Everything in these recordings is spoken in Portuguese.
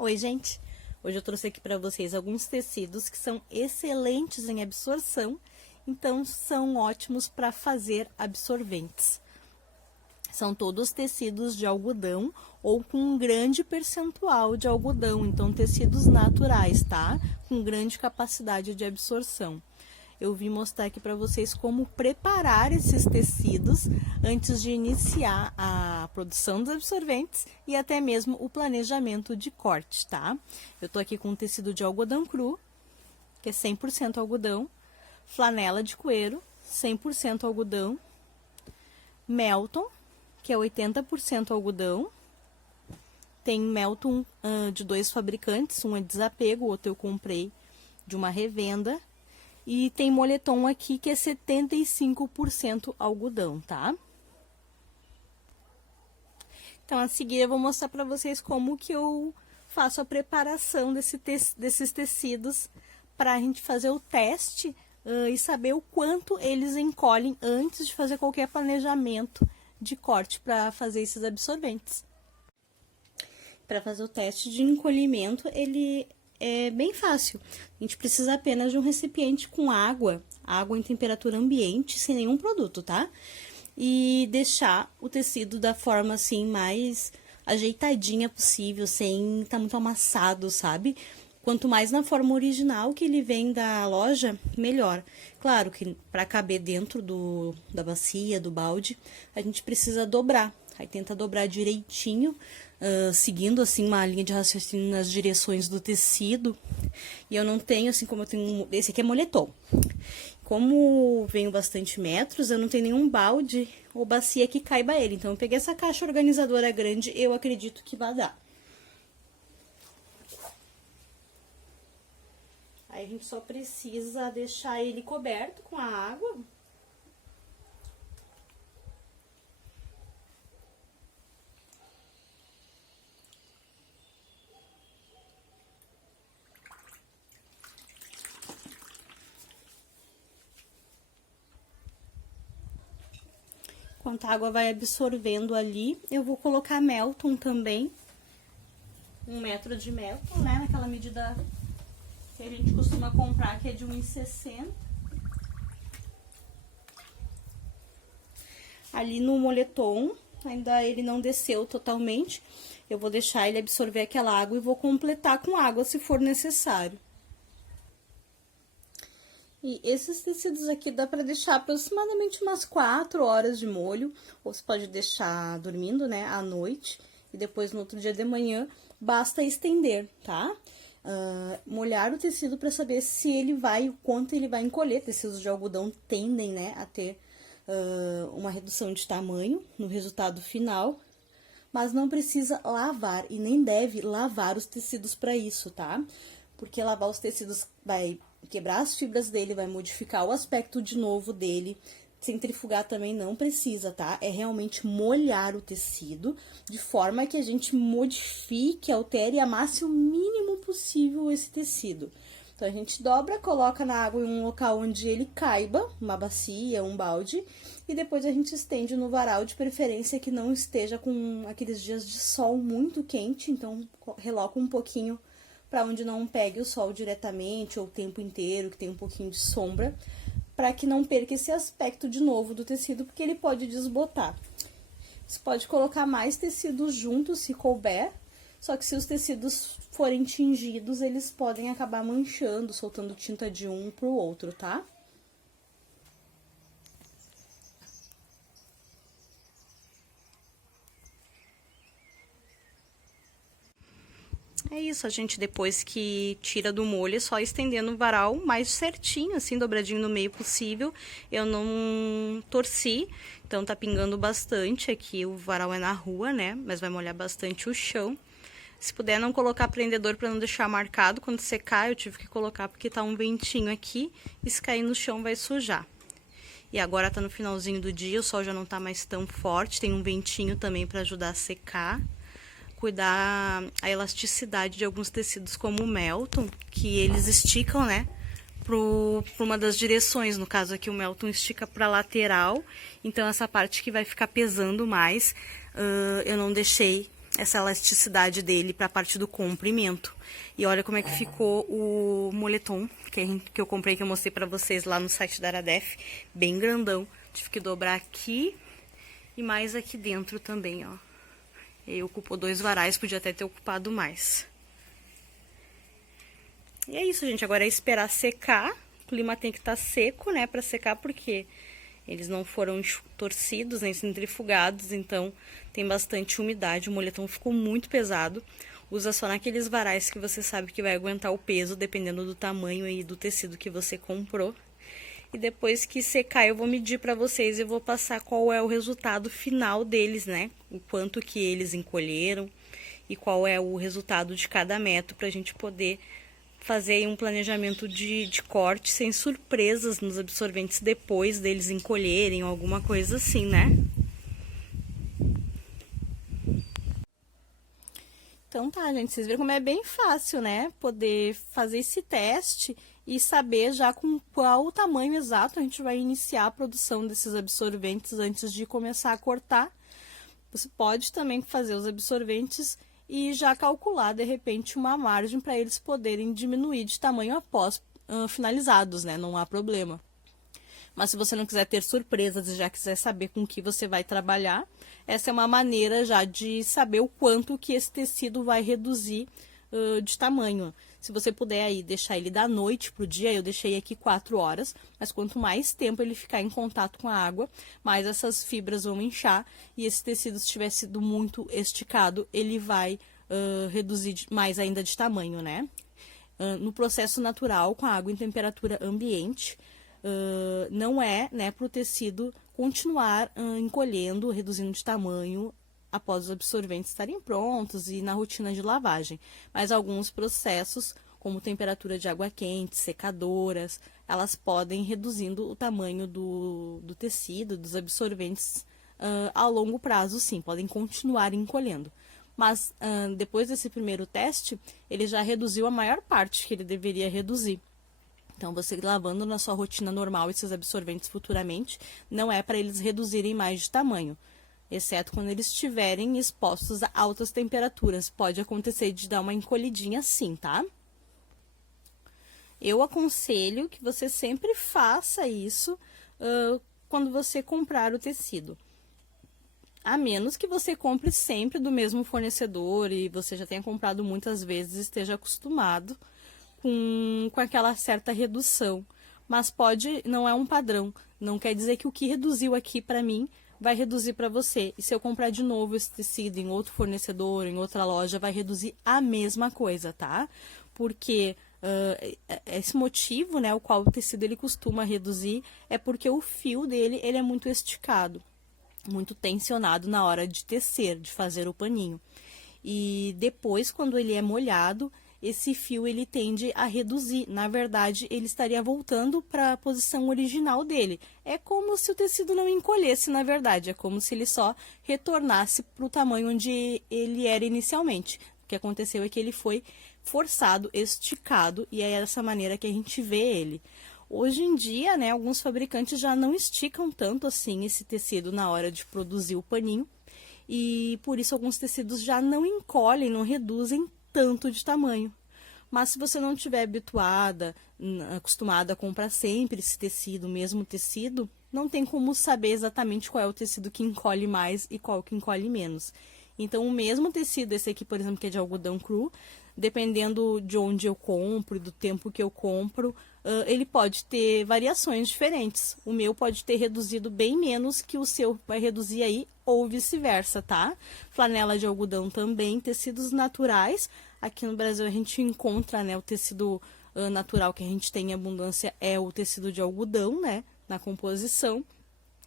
Oi, gente! Hoje eu trouxe aqui para vocês alguns tecidos que são excelentes em absorção, então são ótimos para fazer absorventes. São todos tecidos de algodão ou com um grande percentual de algodão, então tecidos naturais, tá? Com grande capacidade de absorção. Eu vim mostrar aqui para vocês como preparar esses tecidos antes de iniciar a produção dos absorventes e até mesmo o planejamento de corte, tá? Eu tô aqui com um tecido de algodão cru, que é 100% algodão, flanela de coeiro, 100% algodão, Melton, que é 80% algodão, tem Melton de dois fabricantes, um é desapego, o outro eu comprei de uma revenda, e tem moletom aqui que é 75% algodão, tá? Então, a seguir eu vou mostrar para vocês como que eu faço a preparação desses tecidos para a gente fazer o teste e saber o quanto eles encolhem antes de fazer qualquer planejamento de corte para fazer esses absorventes. Para fazer o teste de encolhimento, ele é bem fácil. A gente precisa apenas de um recipiente com água em temperatura ambiente, sem nenhum produto, tá? E deixar o tecido da forma assim mais ajeitadinha possível, sem estar muito amassado, sabe? Quanto mais na forma original que ele vem da loja, melhor. Claro que para caber dentro da bacia, do balde, a gente precisa dobrar. Aí tenta dobrar direitinho, seguindo assim uma linha de raciocínio nas direções do tecido. E eu não tenho, assim como eu tenho, esse aqui é moletom. Como venho bastante metros, eu não tenho nenhum balde ou bacia que caiba ele. Então eu peguei essa caixa organizadora grande, eu acredito que vai dar. Aí a gente só precisa deixar ele coberto com a água. Enquanto a água vai absorvendo ali, eu vou colocar Melton também. 1 metro de Melton, né? Naquela medida que a gente costuma comprar, que é de 1,60. Ali no moletom, ainda ele não desceu totalmente. Eu vou deixar ele absorver aquela água e vou completar com água se for necessário. E esses tecidos aqui dá pra deixar aproximadamente umas 4 horas de molho, ou você pode deixar dormindo, né, à noite, e depois no outro dia de manhã, basta estender, tá? Molhar o tecido pra saber se ele vai, o quanto ele vai encolher. Tecidos de algodão tendem, né, a ter uma redução de tamanho no resultado final, mas não precisa lavar e nem deve lavar os tecidos pra isso, tá? Porque lavar os tecidos vai quebrar as fibras dele, vai modificar o aspecto de novo dele. Centrifugar também não precisa, tá? É realmente molhar o tecido de forma que a gente modifique, altere e amasse o mínimo possível esse tecido. Então, a gente dobra, coloca na água em um local onde ele caiba, uma bacia, um balde, e depois a gente estende no varal, de preferência que não esteja com aqueles dias de sol muito quente, então reloca um pouquinho para onde não pegue o sol diretamente ou o tempo inteiro, que tem um pouquinho de sombra, para que não perca esse aspecto de novo do tecido, porque ele pode desbotar. Você pode colocar mais tecidos juntos, se couber, só que se os tecidos forem tingidos, eles podem acabar manchando, soltando tinta de um pro outro, tá? É isso, a gente depois que tira do molho, é só estendendo o varal mais certinho, assim, dobradinho no meio possível. Eu não torci, então tá pingando bastante aqui, o varal é na rua, né, mas vai molhar bastante o chão. Se puder não colocar prendedor para não deixar marcado, quando secar eu tive que colocar porque tá um ventinho aqui, e se cair no chão vai sujar. E agora tá no finalzinho do dia, o sol já não tá mais tão forte, tem um ventinho também para ajudar a secar. Cuidar a elasticidade de alguns tecidos como o Melton, que eles esticam, né, para uma das direções. No caso aqui o Melton estica para lateral, então essa parte que vai ficar pesando mais, eu não deixei essa elasticidade dele para a parte do comprimento. E olha como é que ficou o moletom que eu comprei, que eu mostrei para vocês lá no site da Aradef, bem grandão. Tive que dobrar aqui e mais aqui dentro também, ó. E aí ocupou 2 varais, podia até ter ocupado mais. E é isso, gente, agora é esperar secar. O clima tem que estar seco, né, para secar, porque eles não foram torcidos, nem centrifugados, então tem bastante umidade. O moletom ficou muito pesado. Usa só naqueles varais que você sabe que vai aguentar o peso, dependendo do tamanho e do tecido que você comprou. E depois que secar, eu vou medir para vocês e vou passar qual é o resultado final deles, né? O quanto que eles encolheram e qual é o resultado de cada metro, pra gente poder fazer aí um planejamento de corte sem surpresas nos absorventes depois deles encolherem ou alguma coisa assim, né? Então tá, gente, vocês viram como é bem fácil, né? Poder fazer esse teste e saber já com qual o tamanho exato a gente vai iniciar a produção desses absorventes antes de começar a cortar. Você pode também fazer os absorventes e já calcular, de repente, uma margem para eles poderem diminuir de tamanho após finalizados, né? Não há problema. Mas se você não quiser ter surpresas e já quiser saber com que você vai trabalhar, essa é uma maneira já de saber o quanto que esse tecido vai reduzir de tamanho. Se você puder aí deixar ele da noite para o dia, eu deixei aqui 4 horas, mas quanto mais tempo ele ficar em contato com a água, mais essas fibras vão inchar, e esse tecido, se tiver sido muito esticado, ele vai reduzir mais ainda de tamanho, né? No processo natural, com a água em temperatura ambiente, não é, né, para o tecido continuar encolhendo, reduzindo de tamanho após os absorventes estarem prontos e na rotina de lavagem. Mas alguns processos, como temperatura de água quente, secadoras, elas podem reduzindo o tamanho do tecido, dos absorventes a longo prazo, sim, podem continuar encolhendo. Mas depois desse primeiro teste, ele já reduziu a maior parte que ele deveria reduzir. Então, você lavando na sua rotina normal esses absorventes futuramente, não é para eles reduzirem mais de tamanho, exceto quando eles estiverem expostos a altas temperaturas. Pode acontecer de dar uma encolhidinha assim, tá? Eu aconselho que você sempre faça isso quando você comprar o tecido. A menos que você compre sempre do mesmo fornecedor e você já tenha comprado muitas vezes e esteja acostumado com aquela certa redução. Mas não é um padrão. Não quer dizer que o que reduziu aqui para mim vai reduzir para você. E se eu comprar de novo esse tecido em outro fornecedor, em outra loja, vai reduzir a mesma coisa, tá? Porque esse motivo, né, o qual o tecido ele costuma reduzir, é porque o fio dele ele é muito esticado, muito tensionado na hora de tecer, de fazer o paninho. E depois, quando ele é molhado, esse fio ele tende a reduzir. Na verdade, ele estaria voltando para a posição original dele. É como se o tecido não encolhesse, na verdade. É como se ele só retornasse para o tamanho onde ele era inicialmente. O que aconteceu é que ele foi forçado, esticado, e é dessa maneira que a gente vê ele. Hoje em dia, né, alguns fabricantes já não esticam tanto assim esse tecido na hora de produzir o paninho. E por isso alguns tecidos já não encolhem, não reduzem tanto de tamanho. Mas se você não estiver acostumada a comprar sempre esse tecido, o mesmo tecido, não tem como saber exatamente qual é o tecido que encolhe mais e qual que encolhe menos. Então, o mesmo tecido, esse aqui, por exemplo, que é de algodão cru, dependendo de onde eu compro e do tempo que eu compro, ele pode ter variações diferentes. O meu pode ter reduzido bem menos que o seu vai reduzir aí, ou vice-versa, tá? Flanela de algodão também, tecidos naturais. Aqui no Brasil a gente encontra, né, o tecido natural que a gente tem em abundância é o tecido de algodão, né, na composição.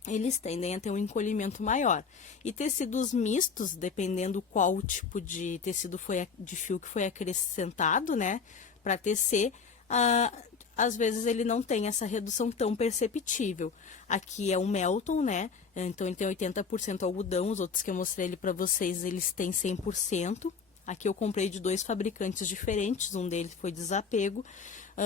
Eles tendem a ter um encolhimento maior. E tecidos mistos, dependendo qual tipo de tecido de fio que foi acrescentado, né, para tecer, às vezes ele não tem essa redução tão perceptível. Aqui é o Melton, né, então ele tem 80% algodão, os outros que eu mostrei ele para vocês, eles têm 100%. Aqui eu comprei de 2 fabricantes diferentes, um deles foi Desapego,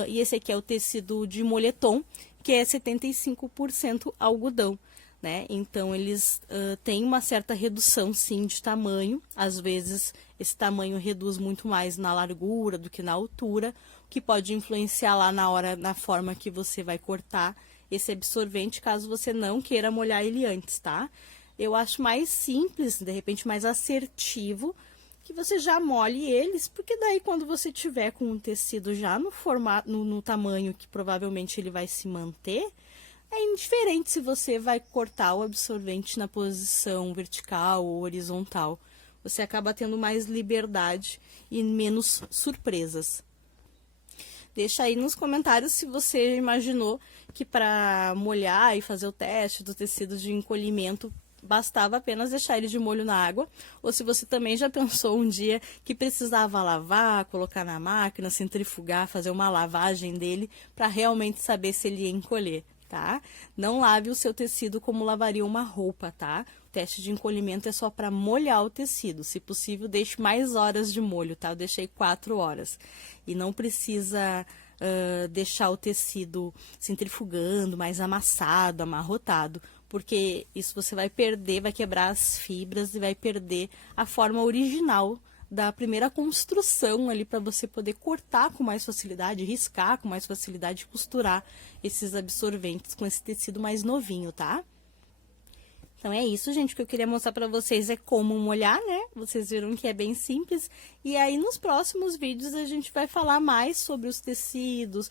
e esse aqui é o tecido de moletom, que é 75% algodão, né? Então, eles têm uma certa redução, sim, de tamanho. Às vezes, esse tamanho reduz muito mais na largura do que na altura, o que pode influenciar lá na forma que você vai cortar esse absorvente, caso você não queira molhar ele antes, tá? Eu acho mais simples, de repente mais assertivo, que você já molhe eles, porque daí quando você tiver com o tecido já no formato, no tamanho que provavelmente ele vai se manter, é indiferente se você vai cortar o absorvente na posição vertical ou horizontal. Você acaba tendo mais liberdade e menos surpresas. Deixa aí nos comentários se você imaginou que para molhar e fazer o teste do tecido de encolhimento bastava apenas deixar ele de molho na água, ou se você também já pensou um dia que precisava lavar, colocar na máquina, centrifugar, fazer uma lavagem dele para realmente saber se ele ia encolher, tá? Não lave o seu tecido como lavaria uma roupa, tá? O teste de encolhimento é só para molhar o tecido. Se possível, deixe mais horas de molho, tá? Eu deixei 4 horas. E não precisa deixar o tecido centrifugando, mais amassado, amarrotado, porque isso você vai perder, vai quebrar as fibras e vai perder a forma original da primeira construção ali para você poder cortar com mais facilidade, riscar com mais facilidade e costurar esses absorventes com esse tecido mais novinho, tá? Então é isso, gente, o que eu queria mostrar para vocês é como molhar, né? Vocês viram que é bem simples. E aí nos próximos vídeos a gente vai falar mais sobre os tecidos,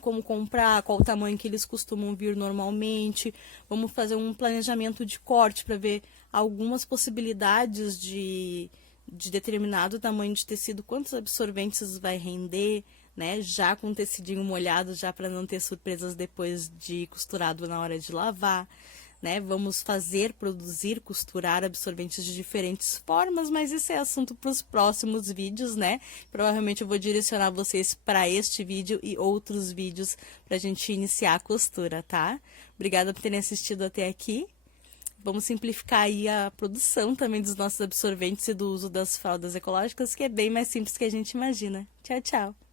como comprar, qual o tamanho que eles costumam vir normalmente. Vamos fazer um planejamento de corte para ver algumas possibilidades de determinado tamanho de tecido, quantos absorventes vai render, né? Já com o tecidinho molhado, já para não ter surpresas depois de costurado na hora de lavar. Né? Vamos fazer, produzir, costurar absorventes de diferentes formas, mas esse é assunto para os próximos vídeos, né? Provavelmente eu vou direcionar vocês para este vídeo e outros vídeos para a gente iniciar a costura, tá? Obrigada por terem assistido até aqui. Vamos simplificar aí a produção também dos nossos absorventes e do uso das fraldas ecológicas, que é bem mais simples que a gente imagina. Tchau, tchau!